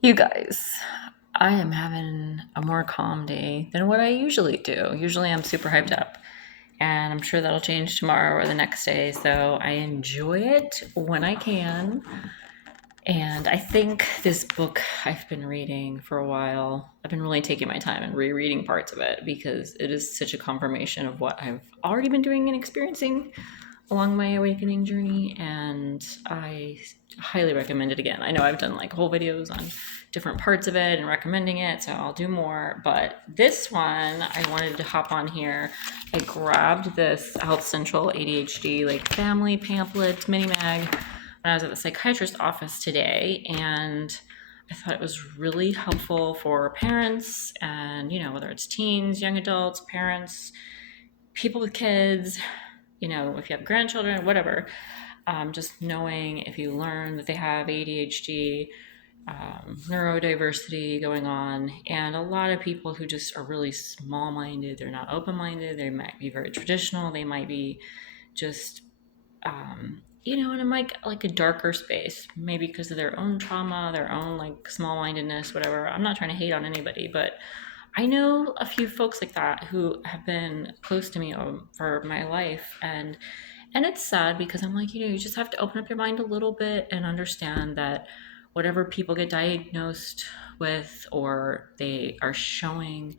You guys, I am having a more calm day than what I usually do. Usually I'm super hyped up, and I'm sure that'll change tomorrow or the next day. So I enjoy it when I can. And I think this book I've been reading for a while, I've been really taking my time and rereading parts of it because it is such a confirmation of what I've already been doing and experiencing along my awakening journey, and I highly recommend it again. I know I've done like whole videos on different parts of it and recommending it, so I'll do more. But this one, I wanted to hop on here. I grabbed this Health Central ADHD like family pamphlet mini mag when I was at the psychiatrist's office today, and I thought it was really helpful for parents and, whether it's teens, young adults, parents, people with kids, if you have grandchildren, whatever, just knowing if you learn that they have ADHD, neurodiversity going on, and a lot of people who just are really small minded, they're not open minded, they might be very traditional, they might be just, in like a darker space, maybe because of their own trauma, their own like small mindedness, whatever. I'm not trying to hate on anybody, but I know a few folks like that who have been close to me for my life, and it's sad because I'm like, you just have to open up your mind a little bit and understand that whatever people get diagnosed with, or they are showing,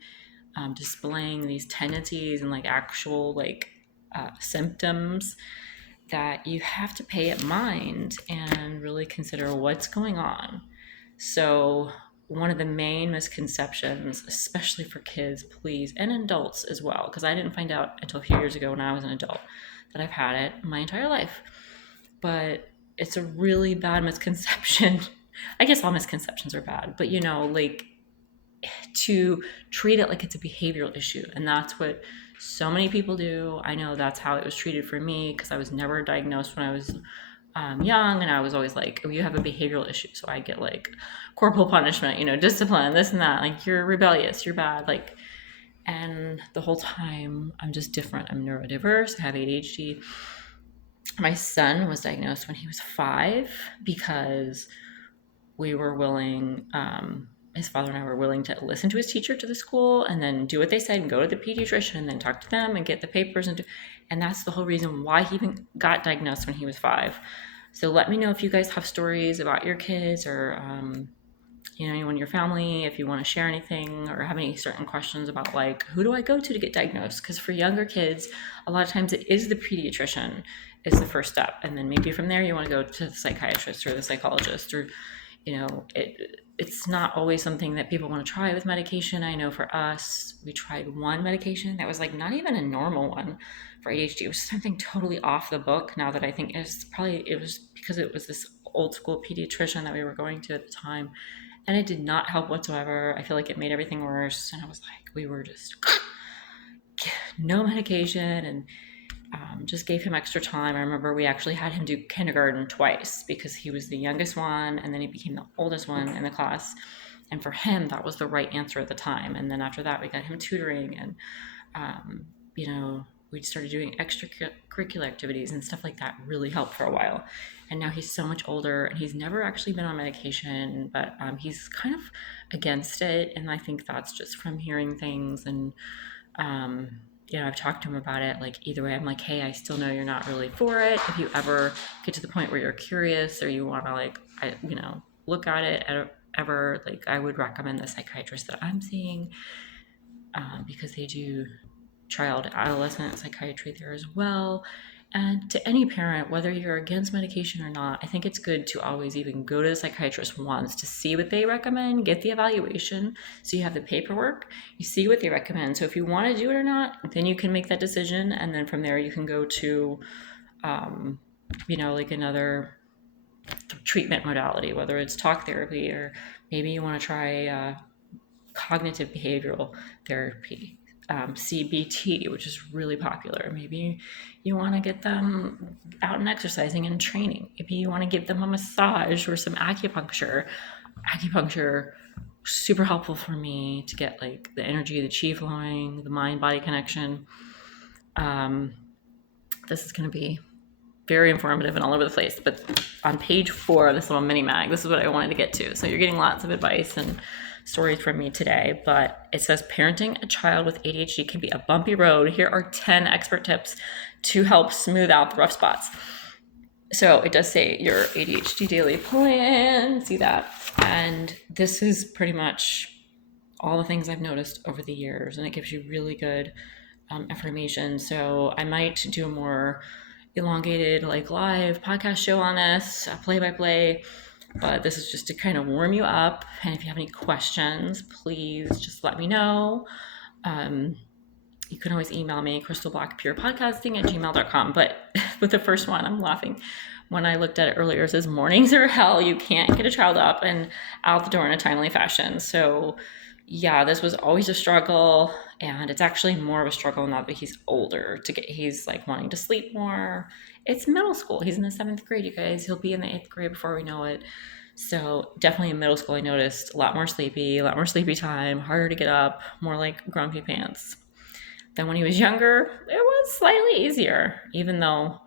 displaying these tendencies and like actual like symptoms, that you have to pay it mind and really consider what's going on. So, one of the main misconceptions, especially for kids, please, and adults as well, because I didn't find out until a few years ago when I was an adult that I've had it my entire life. But it's a really bad misconception. I guess all misconceptions are bad, but like to treat it like it's a behavioral issue. And that's what so many people do. I know that's how it was treated for me because I was never diagnosed when I was young, and I was always like, oh, you have a behavioral issue. So I get like corporal punishment, discipline, this and that. Like, you're rebellious, you're bad. Like, and the whole time I'm just different. I'm neurodiverse, I have ADHD. My son was diagnosed when he was 5 because we were willing, his father and I were willing to listen to his teacher to the school and then do what they said and go to the pediatrician and then talk to them and get the papers and that's the whole reason why he even got diagnosed when he was 5. So let me know if you guys have stories about your kids, or anyone in your family, if you want to share anything or have any certain questions about like, who do I go to get diagnosed? Because for younger kids, a lot of times it is the pediatrician is the first step, and then maybe from there you want to go to the psychiatrist or the psychologist, or it's not always something that people want to try with medication. I know for us, we tried one medication that was like not even a normal one for ADHD. It was something totally off the book. Now that I think it was because it was this old school pediatrician that we were going to at the time, and it did not help whatsoever. I feel like it made everything worse, and I was like, we were just no medication, and just gave him extra time. I remember we actually had him do kindergarten twice because he was the youngest one and then he became the oldest one in the class. And for him, that was the right answer at the time. And then after that, we got him tutoring, and, we started doing extracurricular activities and stuff like that. Really helped for a while. And now he's so much older and he's never actually been on medication, but he's kind of against it. And I think that's just from hearing things, and I've talked to him about it. Like, either way, I'm like, hey, I still know you're not really for it. If you ever get to the point where you're curious or you want to look at it ever, like, I would recommend the psychiatrist that I'm seeing, because they do child adolescent psychiatry there as well. And to any parent, whether you're against medication or not, I think it's good to always even go to the psychiatrist once to see what they recommend, get the evaluation, so you have the paperwork, you see what they recommend. So if you want to do it or not, then you can make that decision, and then from there you can go to, like another treatment modality, whether it's talk therapy, or maybe you want to try cognitive behavioral therapy, CBT, which is really popular. Maybe you want to get them out and exercising and training. Maybe you want to give them a massage or some acupuncture. Acupuncture, super helpful for me to get like the energy, the chi flowing, the mind-body connection. This is going to be very informative and all over the place. But on page 4 of this little mini mag, this is what I wanted to get to. So you're getting lots of advice and stories from me today, but it says parenting a child with ADHD can be a bumpy road. Here are 10 expert tips to help smooth out the rough spots. So it does say your ADHD daily plan, see that? And this is pretty much all the things I've noticed over the years, and it gives you really good information. So I might do a more elongated, like live podcast show on this, play by play, but this is just to kind of warm you up. And if you have any questions, please just let me know. You can always email me, crystalblackpurepodcasting@gmail.com. But with the first one, I'm laughing. When I looked at it earlier, it says mornings are hell. You can't get a child up and out the door in a timely fashion. So yeah, this was always a struggle, and it's actually more of a struggle now that he's older he's like wanting to sleep more. It's middle school. He's in the 7th grade, you guys. He'll be in the 8th grade before we know it. So definitely in middle school, I noticed a lot more sleepy time, harder to get up, more like grumpy pants. Then when he was younger, it was slightly easier, even though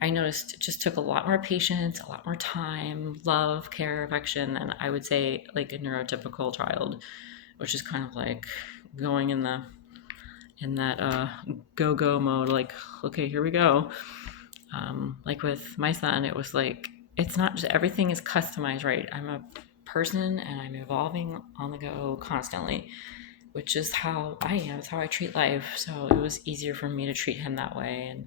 I noticed it just took a lot more patience, a lot more time, love, care, affection than I would say like a neurotypical child, which is kind of like going in that go mode, like, okay, here we go. Like with my son, it was like, it's not just everything is customized, right? I'm a person and I'm evolving on the go constantly, which is how I am. It's how I treat life. So it was easier for me to treat him that way. And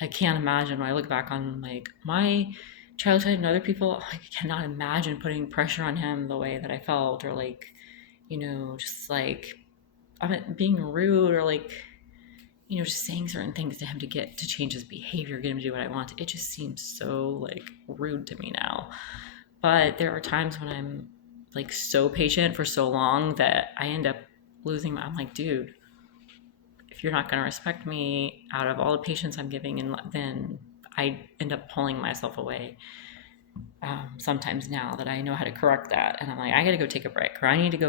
I can't imagine when I look back on like my childhood and other people, I cannot imagine putting pressure on him the way that I felt, or like, just like being rude, or like, just saying certain things to him to change his behavior, get him to do what I want. It just seems so like rude to me now. But there are times when I'm like so patient for so long that I end up I'm like, dude, if you're not going to respect me out of all the patience I'm giving, and then I end up pulling myself away. Sometimes now that I know how to correct that, and I'm like, I got to go take a break, or I need to go